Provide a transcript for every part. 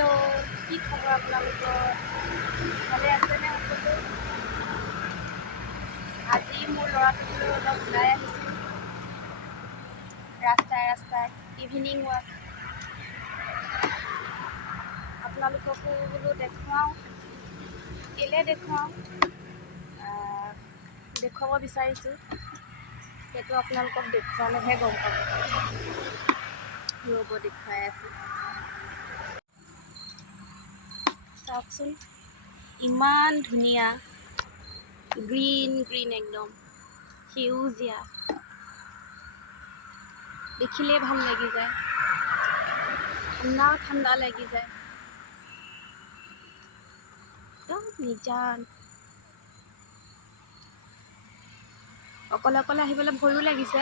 Hello', কি খবৰ আপোনালোকৰ? ভালে আছেনে সকলো? আজি মোৰ ল'ৰাটোলৈ অলপ ওলাই আহিছোঁ ৰাস্তাই ইভিনিং ৱাক। আপোনালোককো বোলো দেখুৱাওঁ। কেলৈ দেখুৱাওঁ? দেখুৱাব বিচাৰিছোঁ, সেইটো আপোনালোকক দেখুৱালেহে গম পাব। ৰ'ব দেখুৱাই আছোঁ। চাওকচোন, ইমান ধুনীয়া, গ্ৰীণ একদম সেউজীয়া, দেখিলেই ভাল লাগি যায়, ঠাণ্ডা লাগি যায়, একদম নিজান। অকলে আহিবলৈ ভয়ো লাগিছে,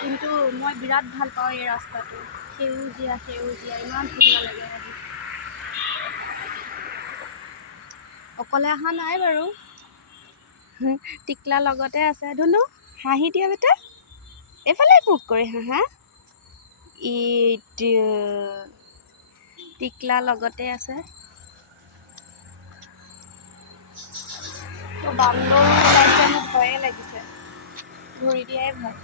কিন্তু মই বিৰাট ভাল পাওঁ এই ৰাস্তাটো। সেউজীয়া ইমান ধুনীয়া লাগে আহি। অকলে অহা নাই বাৰু, টিকলা লগতে আছে। ধুনু হাঁহি দিয়া বেটা, এইফালে পোক কৰি হাঁহা। এইটো টিকলা লগতে আছে। বান্দৰো ওলাইছে, মোৰ ভয়ে লাগিছে, ধৰি দিয়াই ভাল।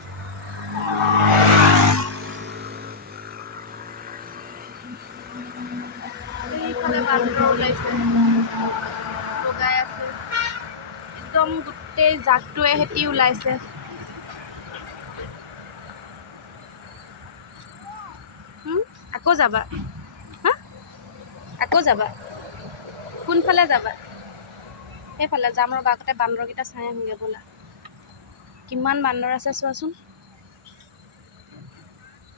এইফালে বান্দৰ ওলাইছে, বগাই আছে, একদম গোটেই জাকটোৱে হেঁতি ওলাইছে। আকৌ যাবা? হা, আকৌ যাবা? কোনফালে যাবা? সেইফালে যাম ৰ'বা, আগতে বান্দৰকেইটা চাই আহোঁগৈ ব'লা। কিমান বান্দৰ আছে চোৱাচোন।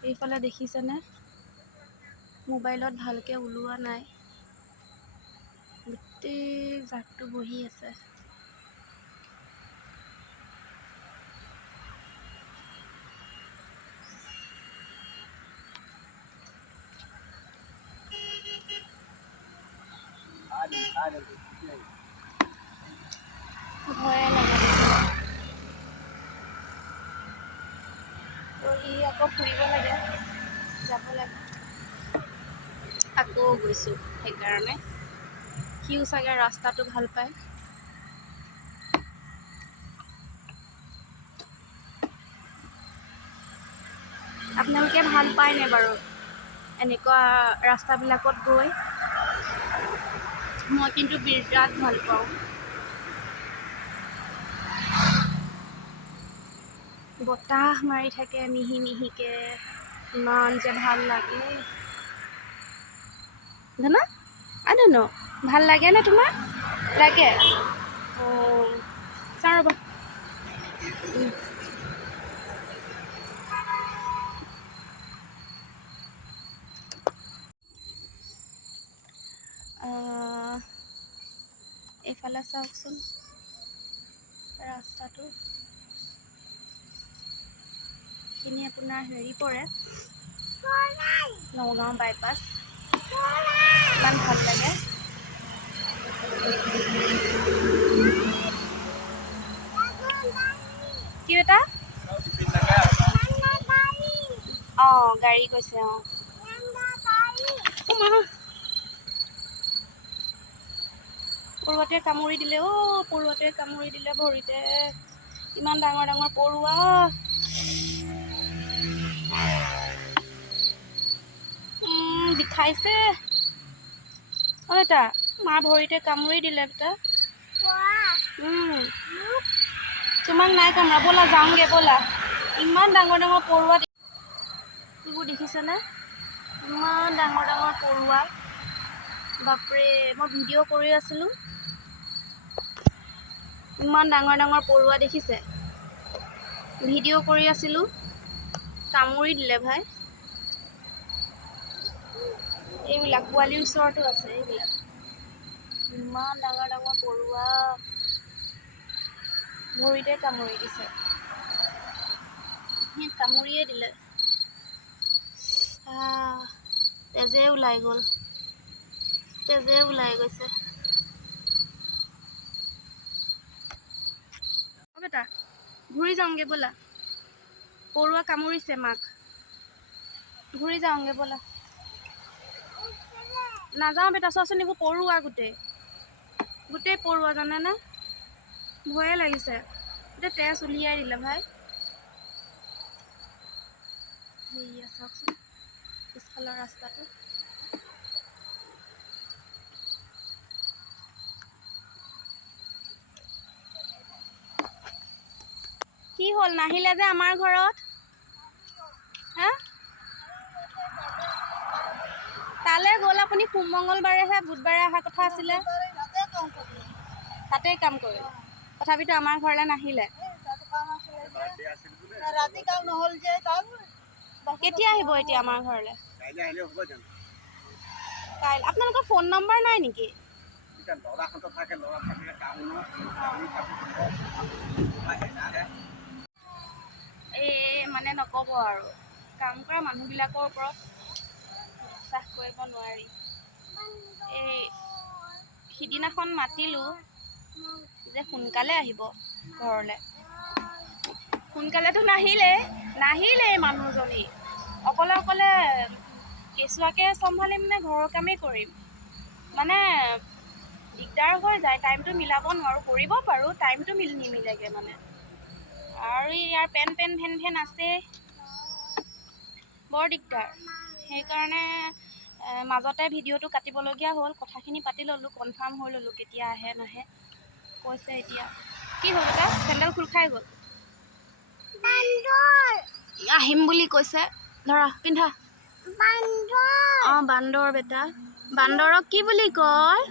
এইফালে দেখিছেনে? মোবাইলত ভালকৈ ওলোৱা নাই, গোটেই জাকটো বহি আছে। ভয়ে লাগে। ই আকৌ ফুৰিব লাগে, যাব লাগে। আকৌ গৈছোঁ, সেইকাৰণে সিও চাগে ৰাস্তাটো ভাল পায়। আপোনালোকে ভাল পায়নে বাৰু এনেকুৱা ৰাস্তাবিলাকত গৈ? মই কিন্তু বিৰাট ভাল পাওঁ। বতাহ মাৰি থাকে মিহিকে, ইমান যে ভাল লাগে। ধুনু, ধুনু, ভাল লাগেনে তোমাৰ? লাগে? অঁ, চাওঁ ৰ'বা। এইফালে চাওকচোন ৰাস্তাটো, এইখিনি আপোনাৰ হেৰি পৰে, নগাঁও বাইপাছ। ইমান ভাল লাগে। কি এটা? অঁ, গাড়ী গৈছে। অঁ, পৰুৱাটোৱে কামুৰি দিলে। পৰুৱাটোৱে কামুৰি দিলে ভৰিতে। ইমান ডাঙৰ পৰুৱা। বিষাইছে। বেটা, মা ভৰিতে কামুৰি দিলে বেটা। তোমাক নাই কামুৰা, ব'লা যাওঁগে ব'লা। ইমান ডাঙৰ পৰুৱা, এইবোৰ দেখিছেনে? ইমান ডাঙৰ পৰুৱা। বাপৰে, মই ভিডিঅ' কৰি আছিলোঁ। ইমান ডাঙৰ পৰুৱা দেখিছে? ভিডিঅ' কৰি আছিলোঁ, কামুৰি দিলে ভাই। এইবিলাক পোৱালিৰ ওচৰতো আছে, এইবিলাক ইমান ডাঙৰ পৰুৱা। ভৰিতে কামুৰি দিছে, কামুৰিয়ে দিলে। তেজে ওলাই গৈছে। বেটা, ঘূৰি যাওঁগে ব'লা। পৰুৱা কামুৰিছে মাক, ঘূৰি যাওঁগে ব'লা। নাযাওঁ বেটা, চোৱাচোন এইবোৰ পৰুৱা গোটেই পৰুৱা জানেনে? ভয়ে লাগিছে, গোটেই তেজ উলিয়াই দিলে ভাই। সেয়া চাওকচোন পিছফালৰ ৰাস্তাটো। কি হ'ল নাহিলে যে আমাৰ ঘৰত? হা? তালৈ গ'ল আপুনি মংগলবাৰেহে, বুধবাৰে অহা কথা আছিলে। তাতেই কাম কৰিল, তথাপিতো আমাৰ ঘৰলৈ নাহিলে। কেতিয়া আহিব এতিয়া আমাৰ ঘৰলৈ? কাইলৈ। আপোনালোকৰ ফোন নম্বৰ নাই নেকি? এই মানে নক'ব আৰু, কাম কৰা মানুহবিলাকৰ ওপৰত বিশ্বাস কৰিব নোৱাৰি। এই সিদিনাখন মাতিলোঁ যে সোনকালে আহিব ঘৰলৈ, সোনকালেতো নাহিলেই মানুহজনী। অকলে কেঁচুৱাকে চম্ভালিম নে ঘৰৰ কামেই কৰিম, মানে দিগদাৰ হৈ যায়, টাইমটো মিলাব নোৱাৰোঁ। কৰিব পাৰোঁ, টাইমটো নিমিলেগে মানে। আৰু ইয়াৰ পেন ভেন আছে, বৰ দিগদাৰ। সেইকাৰণে মাজতে ভিডিঅ'টো কাটিবলগীয়া হ'ল। কথাখিনি পাতি ল'লোঁ, কনফাৰ্ম হৈ ল'লোঁ কেতিয়া আহে নাহে। কৈছে এতিয়া কি হ'ল এটা চেণ্ডেল খোল খাই গ'ল, আহিম বুলি কৈছে। ধৰা পিন্ধা। অঁ বান্দৰ বেটা, বান্দৰক কি বুলি কয়?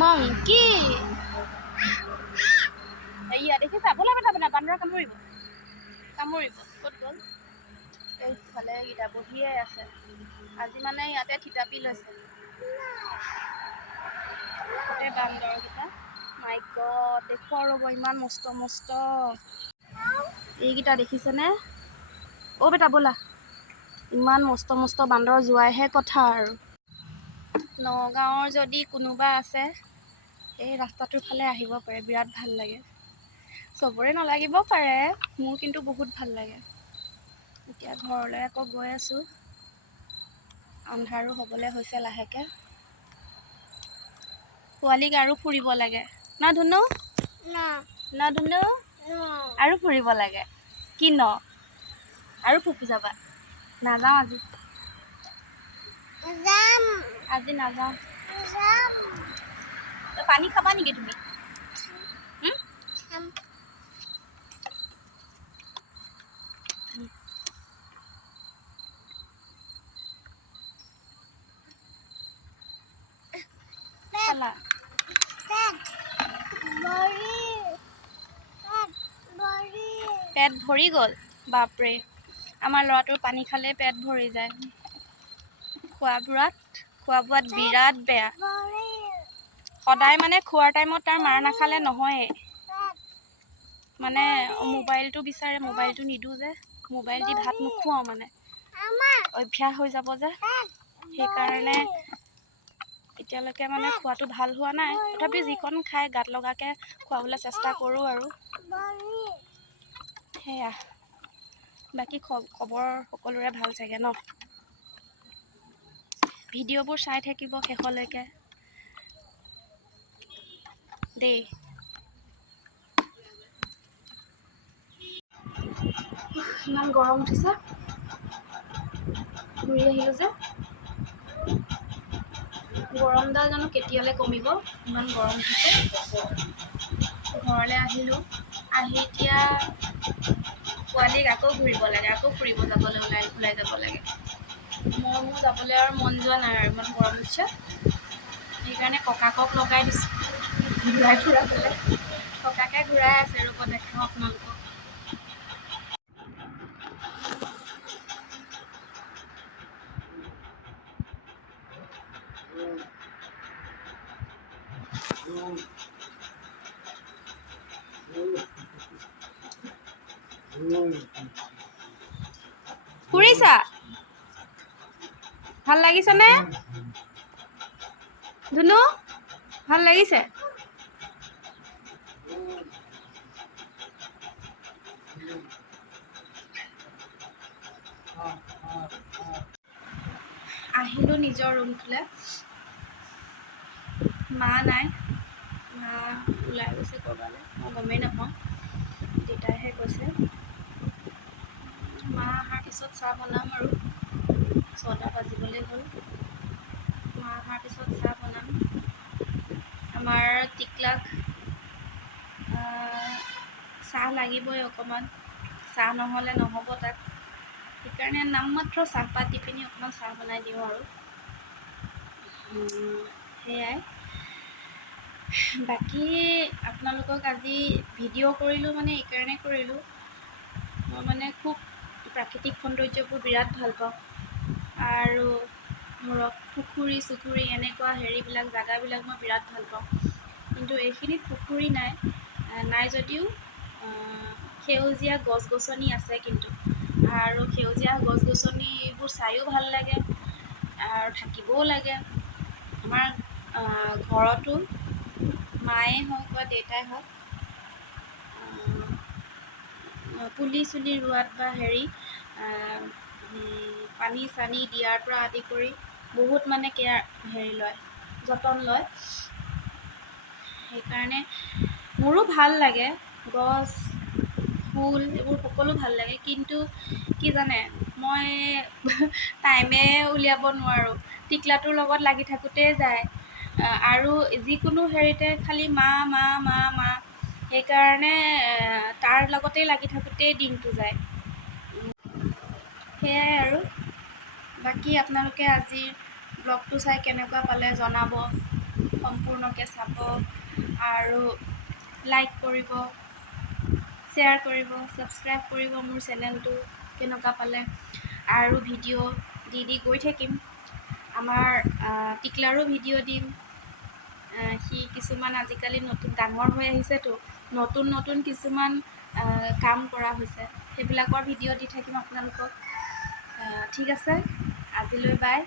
মংকি। এয়া দেখিছা, ব'লা বেটা বান্দৰ কামুৰিব। ক'ত গ'ল? এইফালে এইকেইটা বহিয়ে আছে। আজি মানে ইয়াতে থিতাপি লৈছে গোটেই বান্দৰকেইটা। মাই গড, দেখুৱাও ৰ'ব, ইমান মস্ত এইকেইটা দেখিছেনে? অ' বেটা ব'লা, ইমান মস্ত বান্দৰ যোৱাইহে কথা আৰু। নগাঁৱৰ যদি কোনোবা আছে এই ৰাস্তাটোৰ ফালে আহিব পাৰে, বিৰাট ভাল লাগে। চবৰে নালাগিব পাৰে, মোৰ কিন্তু বহুত ভাল লাগে। এতিয়া ঘৰলৈ আকৌ গৈ আছোঁ, আন্ধাৰো হ'বলৈ হৈছে লাহেকৈ। পোৱালীক আৰু ফুৰিব লাগে ন ধুনু? ন ধুনু? আৰু ফুৰিব লাগে কি ন? আৰু ফুপি যাবা? নাযাওঁ আজি নাযাওঁ। পানী খাবা নেকি তুমি? খালা? পেট ভৰি গ'ল? বাপৰে, আমাৰ ল'ৰাটোৰ পানী খালে পেট ভৰি যায়। খোৱা বোৱাত বিৰাট বেয়া। সদায় মানে খোৱাৰ টাইমত তাৰ মাৰ নাখালে নহয়েই। মানে মোবাইলটো বিচাৰে, মোবাইলটো নিদিওঁ যে, মোবাইল দি ভাত নোখোৱাওঁ মানে, অভ্যাস হৈ যাব যে, সেইকাৰণে এতিয়ালৈকে মানে খোৱাটো ভাল হোৱা নাই। তথাপি যিকণ খাই গাত লগাকৈ খুৱাবলৈ চেষ্টা কৰোঁ আৰু। সেয়া, বাকী খবৰ সকলোৰে ভাল চাগে ন? ভিডিঅ'বোৰ চাই থাকিব শেষলৈকে দেই। ইমান গৰম উঠিছে, ঘূৰি আহিলোঁ যে। গৰমডাল জানো কেতিয়ালৈ কমিব, ইমান গৰম উঠিছে। ঘৰলৈ আহিলোঁ, আহি এতিয়া পোৱালীক আকৌ ঘূৰিব লাগে, আকৌ ফুৰিব যাবলৈ ওলাই যাব লাগে। মোৰ যাবলৈ আৰু মন যোৱা নাই আৰু, ইমান গৰম উঠিছে। সেইকাৰণে ককাকক লগাই দিছোঁ ঘূৰাই ফুৰাবলৈ। ককাকে ঘূৰাই আছে, ৰ'ব দেখাওঁ আপোনালোকক। ফুৰিছা? ভাল লাগিছেনে ধুনু? ভাল লাগিছে? আহিলোঁ নিজৰ ৰুমটোলৈ। মা নাই, মা ওলাই গৈছে ক'ৰবালৈ, মই গমেই নাপাওঁ, দেউতাইহে কৈছে। মা অহাৰ পিছত চাহ বনাম আৰু 6টা বাজিবলৈ হ'ল। মা অহাৰ পিছত চাহ বনাম। আমাৰ টিকলাক চাহ লাগিবই অকণমান, চাহ নহ'লে নহ'ব তাক। সেইকাৰণে নামমাত্ৰ চাহপাত দি পিনি অকণমান চাহ বনাই দিওঁ আৰু সেয়াই। বাকী আপোনালোকক আজি ভিডিঅ' কৰিলোঁ মানে এইকাৰণে কৰিলোঁ, মই মানে খুব প্ৰাকৃতিক সৌন্দৰ্যবোৰ বিৰাট ভাল পাওঁ। আৰু মোৰ পুখুৰী চুখুৰী এনেকুৱা হেৰিবিলাক জেগাবিলাক মই বিৰাট ভাল পাওঁ। কিন্তু এইখিনিত পুখুৰী নাই যদিও সেউজীয়া গছ গছনি আছে কিন্তু, আৰু সেউজীয়া গছ গছনিবোৰ চায়ো ভাল লাগে আৰু থাকিবও লাগে। আমাৰ ঘৰতো মায়ে হওক বা দেউতাই হওক পুলি চুলি ৰোৱাত বা পানী চানী দিয়াৰ পৰা আদি কৰি বহুত মানে যতন লয়। সেইকাৰণে মোৰো ভাল লাগে, গছ ফুল এইবোৰ সকলো ভাল লাগে। কিন্তু কি জানে, মই টাইমে উলিয়াব নোৱাৰোঁ, টিকলাটোৰ লগত লাগি থাকোঁতেই যায়। আৰু যিকোনো হেৰিতে খালি মা মা মা মা, সেইকাৰণে তাৰ লগতেই লাগি থাকোঁতেই দিনটো যায়। সেয়াই আৰু। বাকী আপোনালোকে আজিৰ ব্লগটো চাই কেনেকুৱা পালে জনাব, সম্পূৰ্ণকৈ চাব আৰু লাইক কৰিব, শ্বেয়াৰ কৰিব, ছাবস্ক্ৰাইব কৰিব মোৰ চেনেলটো, কেনেকুৱা পালে। আৰু ভিডিঅ' দি গৈ থাকিম। আমাৰ টিকলাৰো ভিডিঅ' দিম। সি কিছুমান আজিকালি নতুন ডাঙৰ হৈ আহিছেতো, নতুন কিছুমান কাম কৰা হৈছে, সেইবিলাকৰ ভিডিঅ' দি থাকিম আপোনালোকক। ঠিক আছে, আজিলৈ বাই।